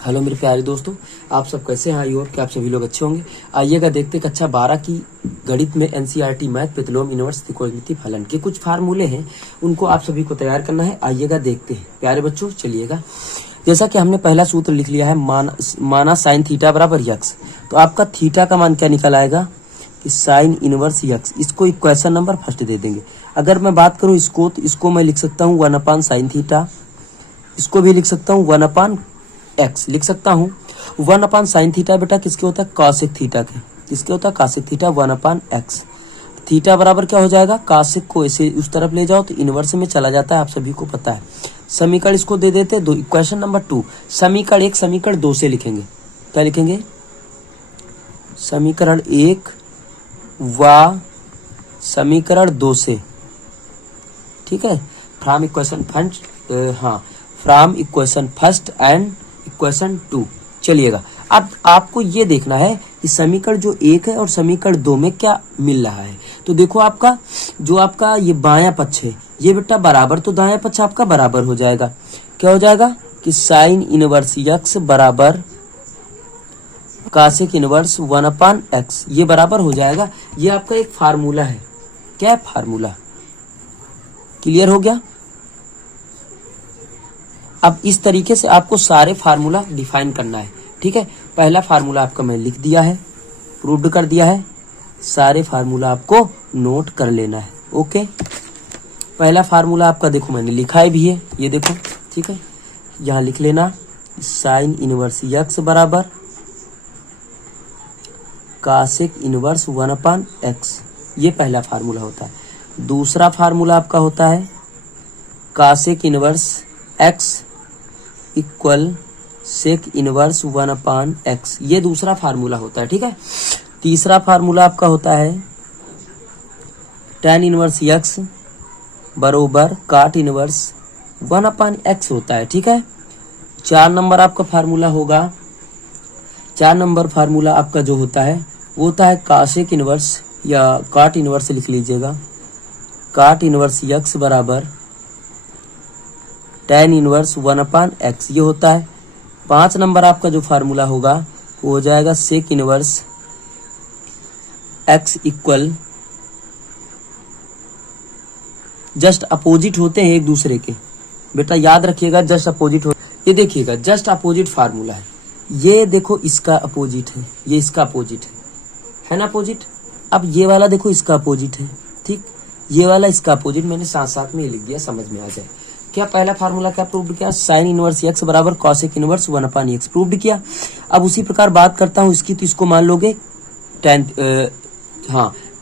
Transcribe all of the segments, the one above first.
Hello मेरे प्यारे दोस्तों, आप सब कैसे हैं? आई होप कि आप सभी लोग अच्छे होंगे। आइएगा देखते हैं कक्षा 12 की गणित में एनसीईआरटी मैथ प्रतिलोम इनवर्स त्रिकोणमिति फलन के कुछ फार्मूले हैं, उनको आप सभी को तैयार करना है। आइएगा देखते हैं प्यारे बच्चों, चलिएगा। जैसा कि हमने पहला सूत्र लिख लिया है, माना साइन थीटा बराबर यक्स, तो आपका थीटा का मान क्या निकल आएगा कि साइन इनवर्स यक्स। इसको इक्वेशन नंबर फर्स्ट दे देंगे। अगर मैं बात करूं इसको, तो इसको मैं लिख सकता हूँ 1 साइन थीटा, इसको भी लिख सकता हूँ 1 एक्स लिख सकता हूँ। 1 साइन थीटा बेटा किसके होता है? कॉसेक थीटा के। किसके होता है? Cosec theta 1 x. थीटा बराबर क्या हो जाएगा? कॉसेक को ऐसे उस तरफ ले जाओ तो इनवर्स में चला जाता है, आप सभी को पता है। समीकरण इसको दे देते हैं 2। इक्वेशन नंबर 2, समीकरण 1 समीकरण 2 से लिखेंगे। क्या लिखेंगे? समीकरण 1 व समीकरण 2 से, ठीक है। From equation first, from equation first and equation 2। चलिएगा, अब आपको ये देखना है कि समीकरण जो 1 है और समीकरण 2 में क्या मिल रहा है। तो देखो, आपका जो आपका ये बायां पक्ष है ये बेटा बराबर, तो दायां पक्ष आपका बराबर हो जाएगा। क्या हो जाएगा कि साइन इनवर्स यक्स बराबर कॉसेक इनवर्स 1/x, ये बराबर हो जाएगा। ये आपका एक फार्मूला है। क्या फार्मूला? क्लियर हो गया? अब इस तरीके से आपको सारे फार्मूला डिफाइन करना है, ठीक है। पहला फार्मूला आपका मैं लिख दिया है, प्रूव्ड कर दिया है। सारे फार्मूला आपको नोट कर लेना है, ओके। पहला फार्मूला आपका देखो मैंने लिखा है भी है, ये देखो, ठीक है। यहाँ लिख लेना साइन इनवर्स यक्स बराबर कॉसेक इनवर्स 1/x, ये पहला फार्मूला होता है। दूसरा फार्मूला आपका होता है cosec inverse x equal sec inverse 1/x, ये दूसरा फार्मूला होता है, ठीक है। तीसरा फार्मूला आपका होता है tan इनवर्स x बरोबर काट इनवर्स 1/x होता है, ठीक है। 4 नंबर आपका फार्मूला होगा, 4 नंबर फार्मूला आपका जो होता है वो होता है कॉसेक इनवर्स या काट इनवर्स लिख लीजिएगा, काट इनवर्स x बराबर tan इनवर्स 1/x, ये होता है। 5 नंबर आपका जो फार्मूला होगा वो हो जाएगा sec inverse x equal, just opposite होते हैं एक दूसरे के, बेटा याद रखिएगा, जस्ट अपोजिट हो। ये देखिएगा जस्ट अपोजिट फार्मूला है। ये देखो इसका अपोजिट है, ये इसका अपोजिट है ना, अपोजिट। अब ये वाला देखो इसका अपोजिट है, ठीक। ये वाला इसका अपोजिट, मैंने साथ साथ में ये लिख दिया, समझ में आ जाए। क्या पहला फार्मूला क्या प्रूव्ड किया? साइन इनवर्स x बराबर कॉसेक इनवर्स 1/x प्रूव्ड किया। अब उसी प्रकार बात करता हूं इसकी, तो इसको मान लोगे tan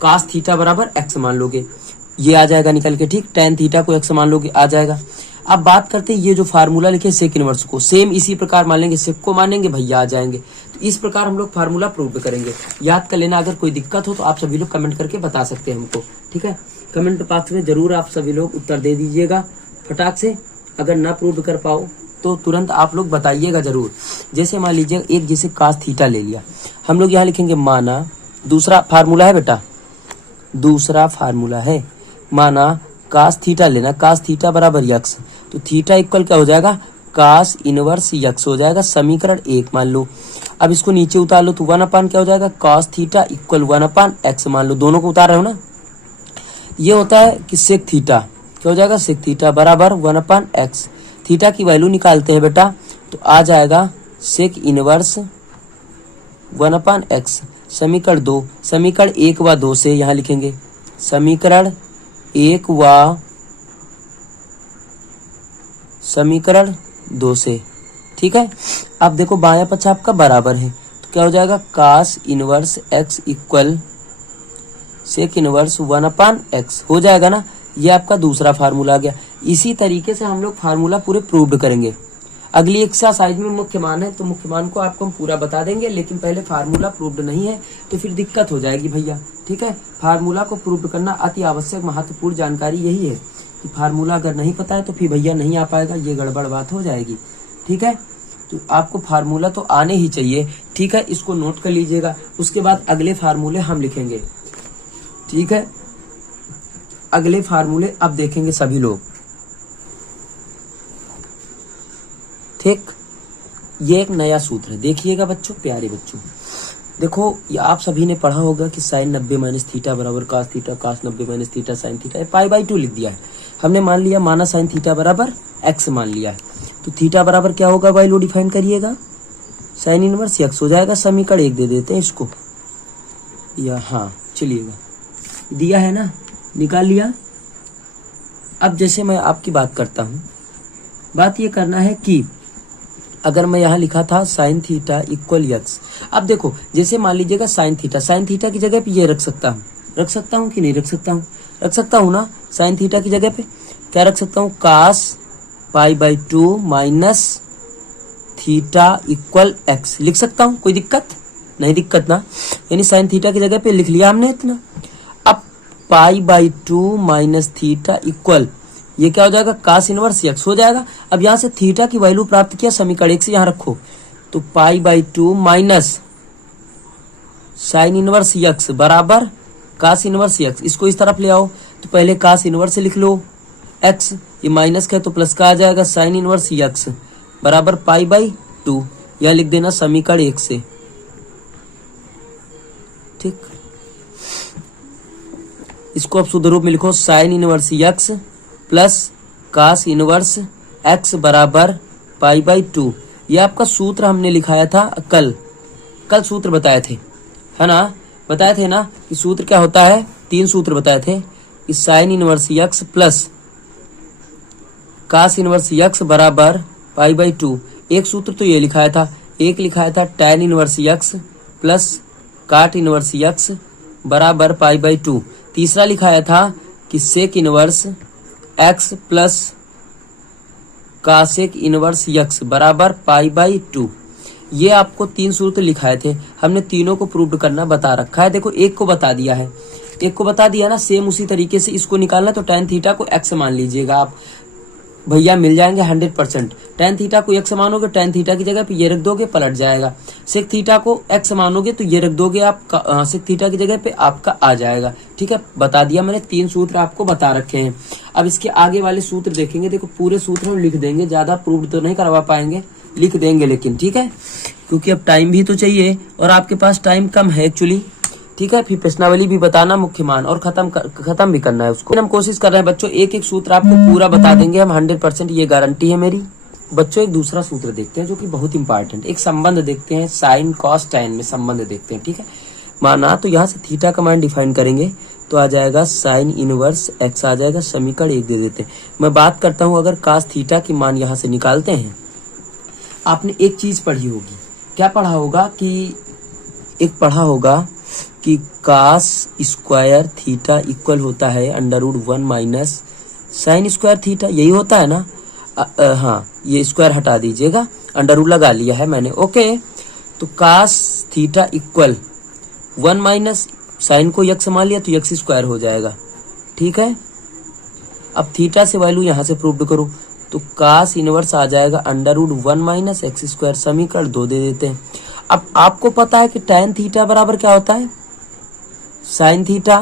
cos थीटा बराबर x मान लोगे, ये आ जाएगा निकल के, ठीक। tan थीटा को x मान लोगे, आ जाएगा। अब बात करते हैं ये जो फार्मूला लिखे सेक इनवर्स को, सेम इसी प्रकार मान लेंगे, सेक को मानेंगे, भैया आ जाएंगे। तो इस प्रकार हम लोग फार्मूला प्रूव करेंगे। याद कर लेना, अगर कोई दिक्कत हो तो आप सभी लोग कमेंट करके बता सकते हैं हमको, ठीक है। कमेंट बॉक्स में जरूर आप सभी लोग उत्तर दे दीजिएगा फटाक से। अगर ना प्रूव कर पाओ तो तुरंत आप लोग बताइएगा जरूर। जैसे मान लीजिए एक जैसे कास थीटा ले लिया, हम लोग यहाँ लिखेंगे माना, दूसरा फार्मूला है बेटा, दूसरा फार्मूला है माना कास थीटा लेना, कास थीटा बराबर यक्स, तो थीटा इक्वल क्या हो जाएगा? कास इनवर्स यक्स हो जाएगा, समीकरण 1 मान लो। अब इसको नीचे उतार लो तो 1 क्या हो जाएगा? कास थीटा इक्वल 1/x मान लो, दोनों को उतार रहे हो ना। ये होता है कि सेक थीटा, क्या हो जाएगा? सेक थीटा बराबर 1/x। थीटा की वैल्यू निकालते हैं बेटा, तो आ जाएगा सेक इनवर्स 1/x। समीकरण 2, समीकरण 1 व 2 से यहाँ लिखेंगे समीकरण 1 व समीकरण 2 से, ठीक है। अब देखो बायां पक्ष आपका बराबर है, तो क्या हो जाएगा? Cos inverse x equal sec inverse 1/x हो जाएगा ना। ये आपका दूसरा फार्मूला आ गया। इसी तरीके से हम लोग फार्मूला पूरे प्रूव्ड करेंगे। अगली एक्सरसाइज में मुख्य मान है, तो मुख्य मान को आपको हम पूरा बता देंगे, लेकिन पहले फार्मूला प्रूव्ड नहीं है तो फिर दिक्कत हो जाएगी भैया, ठीक है। फार्मूला को प्रूव्ड करना अति आवश्यक महत्वपूर्ण जानकारी यही है कि फार्मूला अगर नहीं पता है तो फिर भैया नहीं आ पाएगा, ये गड़बड़ बात हो जाएगी, ठीक है। तो आपको फार्मूला तो आने ही चाहिए, ठीक है। इसको नोट कर लीजिएगा, उसके बाद अगले फार्मूले हम लिखेंगे, ठीक है। अगले फार्मूले अब देखेंगे सभी लोग, ठीक। ये एक नया सूत्र है, देखिएगा बच्चों, प्यारे बच्चों। देखो ये आप सभी ने पढ़ा होगा कि साइन 90 माइनस थीटा बराबर कास थीटा, कास 90 माइनस थीटा साइन थीटा, पाई/2 लिख दिया है हमने। मान लिया, माना साइन थीटा बराबर एक्स मान लिया है, तो थीटा बराबर क्या होगा भाई, लो डिफाइन करिएगा, साइन इनवर्स एक्स हो जाएगा। समीकरण 1 दे देते हैं इसको, या हाँ चलिएगा, दिया है ना, निकाल लिया। अब जैसे मैं आपकी बात करता हूं, बात ये करना है कि अगर मैं यहाँ लिखा था साइन थीटा इक्वल एक्स, अब देखो जैसे मान लीजिएगा साइन थीटा की जगह पे ये रख सकता हूँ कि नहीं रख सकता हूँ, रख सकता हूँ ना। साइन थीटा की जगह पे क्या रख सकता हूँ, कास पाई/2 माइनस थीटा इक्वल एक्स लिख सकता हूँ, कोई दिक्कत नहीं, दिक्कत ना। यानी साइन थीटा की जगह पे लिख लिया हमने इतना। अब पाई/2 माइनस थीटा इक्वल, ये क्या हो जाएगा, कास इनवर्स एक्स हो जाएगा। अब यहाँ से थीटा की वैल्यू प्राप्त किया, समीकरण 1 से यहाँ रखो, तो पाई/2 माइनस साइन इनवर्स एक्स बराबर कास इनवर्स एक्स, इसको इस तरफ ले आओ, तो पहले कास इनवर्स लिख लो एक्स, ये माइनस का है तो प्लस का आ जाएगा, साइन इनवर्स एक्स बराबर पाई/2, यह लिख देना समीकरण 1 से, ठीक। इसको अब शुद्ध रूप में लिखो, sine inverse x plus cos inverse x बराबर पाई/2। ये आपका सूत्र हमने लिखाया था कल सूत्र बताए थे, है ना, बताए थे ना कि सूत्र क्या होता है, 3 सूत्र बताए थे कि sine inverse x plus cos inverse x बराबर पाई/2। एक सूत्र तो ये लिखाया था, एक लिखाया था tan inverse x plus cot inverse x बराबर पाई/2। तीसरा लिखाया था कि sec inverse x plus cosec inverse x बराबर पाई/2। ये आपको 3 सूत्र लिखाए थे, हमने तीनों को प्रूव करना बता रखा है। देखो एक को बता दिया है, एक को बता दिया ना, सेम उसी तरीके से इसको निकालना, तो tan थीटा को x मान लीजिएगा आप, भैया मिल जाएंगे 100%। tan थीटा को x मानोगे, tan थीटा की जगह पे ये रख दोगे, पलट जाएगा। सेक थीटा को x मानोगे तो ये रख दोगे आप, सेक थीटा की जगह पे आपका आ जाएगा, ठीक है। बता दिया मैंने, 3 सूत्र आपको बता रखे हैं। अब इसके आगे वाले सूत्र देखेंगे, देखो पूरे सूत्र हम लिख देंगे, ज्यादा प्रूव तो नहीं करवा पाएंगे, लिख देंगे लेकिन, ठीक है, क्योंकि अब टाइम भी तो चाहिए और आपके पास टाइम कम है एक्चुअली, ठीक है। फिर प्रश्नावली भी बताना, मुख्य मान, और खत्म भी करना है उसको। हम कोशिश कर रहे हैं बच्चों, एक एक सूत्र आपको पूरा बता देंगे हम 100%, ये गारंटी है मेरी। बच्चों एक दूसरा सूत्र देखते हैं जो कि बहुत इंपॉर्टेंट, एक संबंध देखते हैं, साइन कॉस टैन में संबंध देखते हैं, ठीक है। माना तो यहाँ से थीटा का मान डिफाइन करेंगे तो आ जाएगा साइन इनवर्स एक्स आ जाएगा, समीकरण 1 दे देते हैं। मैं बात करता हूँ अगर कास थीटा की मान यहाँ से निकालते हैं, आपने एक चीज पढ़ी होगी, क्या पढ़ा होगा कि एक पढ़ा होगा कि कास स्क्वायर थीटा इक्वल होता है √1 माइनस साइन स्क्वायर थीटा, यही होता है ना। हाँ, ये स्क्वायर हटा दीजिएगा, अंडर रूट लगा लिया है मैंने, ओके। तो cos theta equal 1 minus sine को यक्स मान लिया तो यक्स स्क्वायर हो जाएगा, ठीक है। अब थीटा से वैल्यू यहाँ से प्रूव करो, तो कास इनवर्स आ जाएगा √1 माइनस एक्स स्क्वायर, समीकरण 2 दे देते हैं। अब आपको पता है कि टैन थीटा बराबर क्या होता है, sine theta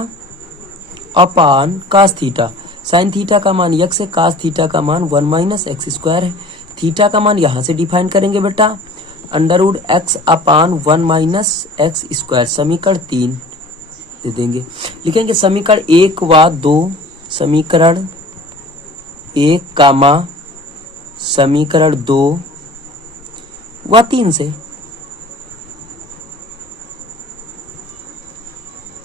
upon cos theta. Sine theta का मान x है, कास थीटा का मान 1 माइनस एक्स स्क्वायर है। थीटा का मान यहाँ से डिफाइन करेंगे बेटा, √x upon 1 minus x square, समीकरण 3 दे देंगे। लिखेंगे समीकरण 1 व 2, समीकरण 1 कामा समीकरण 2 व 3 से,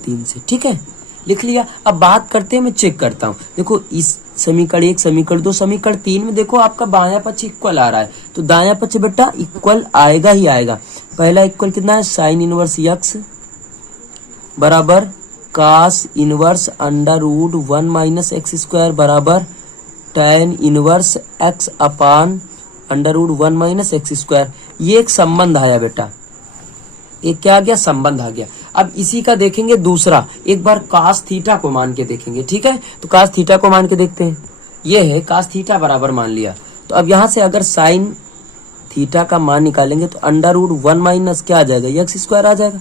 3 से, ठीक है, लिख लिया। अब बात करते हैं, मैं चेक करता हूं। देखो इस समीकरण 1, समीकरण 2, समीकरण 3 में देखो आपका बायां पक्ष इक्वल आ रहा है, तो दायां पक्ष बेटा इक्वल आएगा ही आएगा। पहला इक्वल कितना है, साइन इनवर्स एक्स बराबर कास इनवर्स √1 माइनस एक्स स्क्वायर बराबर टैन इनवर्स एक्स अपान √1 माइनस एक्स स्क्वायर। ये एक संबंध आया बेटा, एक क्या आ गया, संबंध आ गया। अब इसी का देखेंगे दूसरा, एक बार कास थीटा को मान के देखेंगे, ठीक है। तो कास थीटा को मान के देखते हैं, ये है कास थीटा बराबर मान लिया। तो अब यहाँ से अगर साइन थीटा का मान निकालेंगे तो √1 माइनस क्या आ जाएगा, एक्स स्क्वायर आ जाएगा।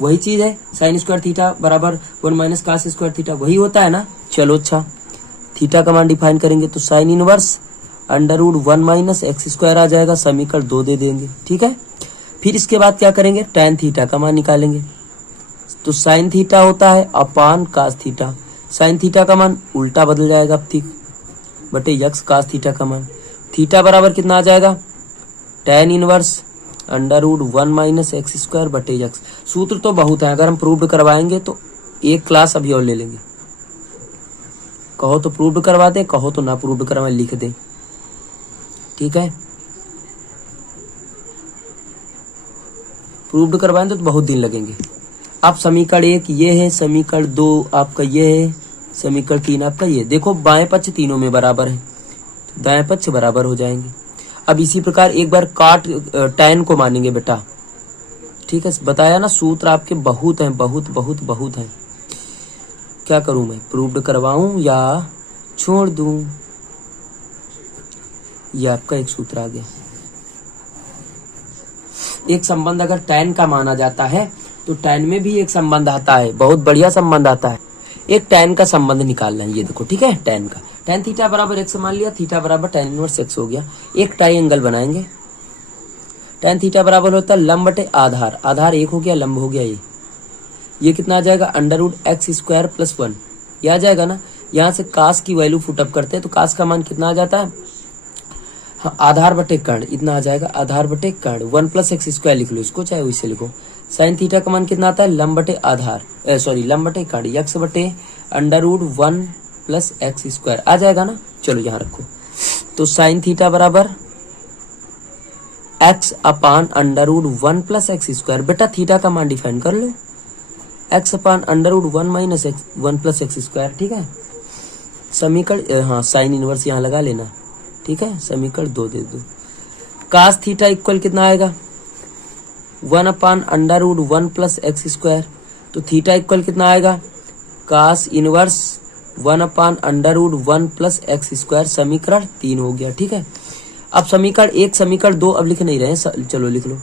वही चीज है, साइन स्क्वायर थीटा बराबर 1 माइनस कास स्क्वायर थीटा, वही होता है ना। चलो अच्छा, थीटा का मान डिफाइन करेंगे तो sine inverse √1 minus x square आ जाएगा, समीकरण 2 दे देंगे। ठीक है, फिर इसके बाद क्या करेंगे, tan थीटा का मान निकालेंगे। तो sin थीटा होता है अपान cos थीटा, sin थीटा का मान उल्टा बदल जाएगा अब ठीक बटे यक्स cos थीटा का मान। थीटा बराबर कितना आ जाएगा, tan inverse √1 minus x square बटे यक्स। सूत्र तो बहुत है, अगर हम प्रूव्ड करवाएंगे तो एक क्लास अभी और ले लेंगे। कहो तो प्रूव्ड करवा दे, कहो तो ना प्रूव्ड करवाए लिख दे। ठीक है, प्रूव्ड करवाएंगे तो बहुत दिन लगेंगे। अब समीकरण 1 ये है, समीकरण 2 आपका ये है, समीकरण 3 आपका ये। देखो बाएं पक्ष तीनों में बराबर है, तो दाएं पक्ष बराबर हो जाएंगे। अब इसी प्रकार एक बार काट tan को मानेंगे बेटा। ठीक है, बताया ना सूत्र आपके बहुत हैं, बहुत बहुत बहुत हैं। क्या करूं मैं, प्रूव्ड करवाऊं या छोड़ दूं? ये आपका एक सूत्र आ गया। एक संबंध अगर tan का माना जाता है तो tan में भी एक संबंध आता है, बहुत बढ़िया संबंध आता है। एक tan का संबंध निकालना है, ये देखो। ठीक है, tan का, tan थीटा बराबर एक्स मान लिया, थीटा बराबर tan इनवर्स एक्स हो गया। एक ट्राइंगल बनाएंगे, tan थीटा बराबर होता है लंब बटे आधार, आधार 1 हो गया, लंब हो गया ये कितना आ जाएगा, √x स्क्वायर प्लस 1, ये आ जाएगा ना। यहाँ से कास की वैल्यू फुटअप करते हैं तो कास का मान कितना आ जाता है, हाँ, आधार बटे कर्ण इतना आ जाएगा, आधार बटे कर्ण 1 प्लस एक्स स्क्वायर लिख लो इसको, चाहे वैसे लिखो। साइन थीटा का मान कितना आता है, लंब बटे आधार लंब बटे कर्ण यक्स बटे √1 प्लस एक्स स्क्वायर आ जाएगा ना। चलो यहाँ रखो, तो साइन थीटा बराबर x upon √1 plus x square. बेटा थीटा का मान डिफाइन कर लो, x upon √1 minus 1 plus x square. ठीक है, समीकरण, हाँ साइन इनवर्स यहाँ लगा लेना। ठीक है, समीकरण 2 दे दो। कास थीटा इक्वल कितना आएगा, 1 अपान √1 प्लस एक्स स्क्वायर। तो थीटा इक्वल कितना आएगा, कास इनवर्स 1 अपान √1 प्लस एक्स स्क्वायर। समीकरण 3 हो गया। ठीक है, अब समीकरण 1 समीकरण 2 अब लिख नहीं रहे हैं, चलो लिख लो।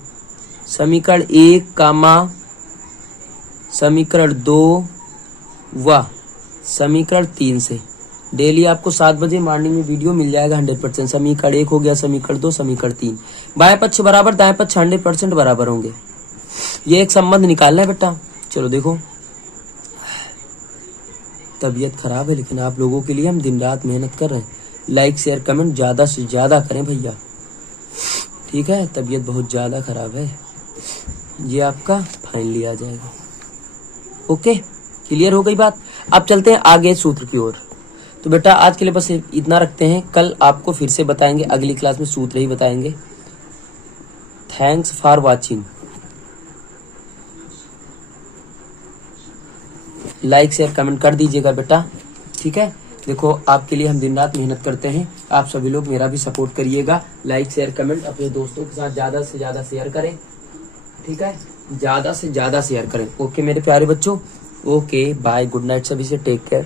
समीकरण 1 कामा समीकरण 2 व समीकरण 3 से डेली आपको 7 बजे मॉर्निंग में वीडियो मिल जाएगा 100%। समीकरण 1 हो गया, समीकरण 2, समीकरण 3। बाएं पक्ष बराबर, दाएं पक्ष 100% बराबर होंगे। ये एक संबंध निकालना है बेटा। चलो देखो, तबीयत खराब है लेकिन आप लोगों के लिए हम दिन रात मेहनत कर रहे हैं। लाइक शेयर कमेंट ज्यादा से ज्यादा करें भैया। ठीक है, तबीयत बहुत ज्यादा खराब है। ये आपका फाइनली आ जाएगा। ओके, क्लियर हो गई बात। अब चलते हैं आगे सूत्र की ओर। तो बेटा आज के लिए बस इतना रखते हैं, कल आपको फिर से बताएंगे, अगली क्लास में सूत्र ही बताएंगे। Thanks for watching. Like share comment कर दीजिएगा बेटा। ठीक है, देखो आपके लिए हम दिन रात मेहनत करते हैं, आप सभी लोग मेरा भी सपोर्ट करिएगा। लाइक शेयर कमेंट अपने दोस्तों के साथ ज्यादा से ज्यादा शेयर करें। ठीक है, ज्यादा से ज्यादा शेयर करें। ओके मेरे प्यारे बच्चों, ओके बाय, गुड नाइट सभी से, टेक केयर।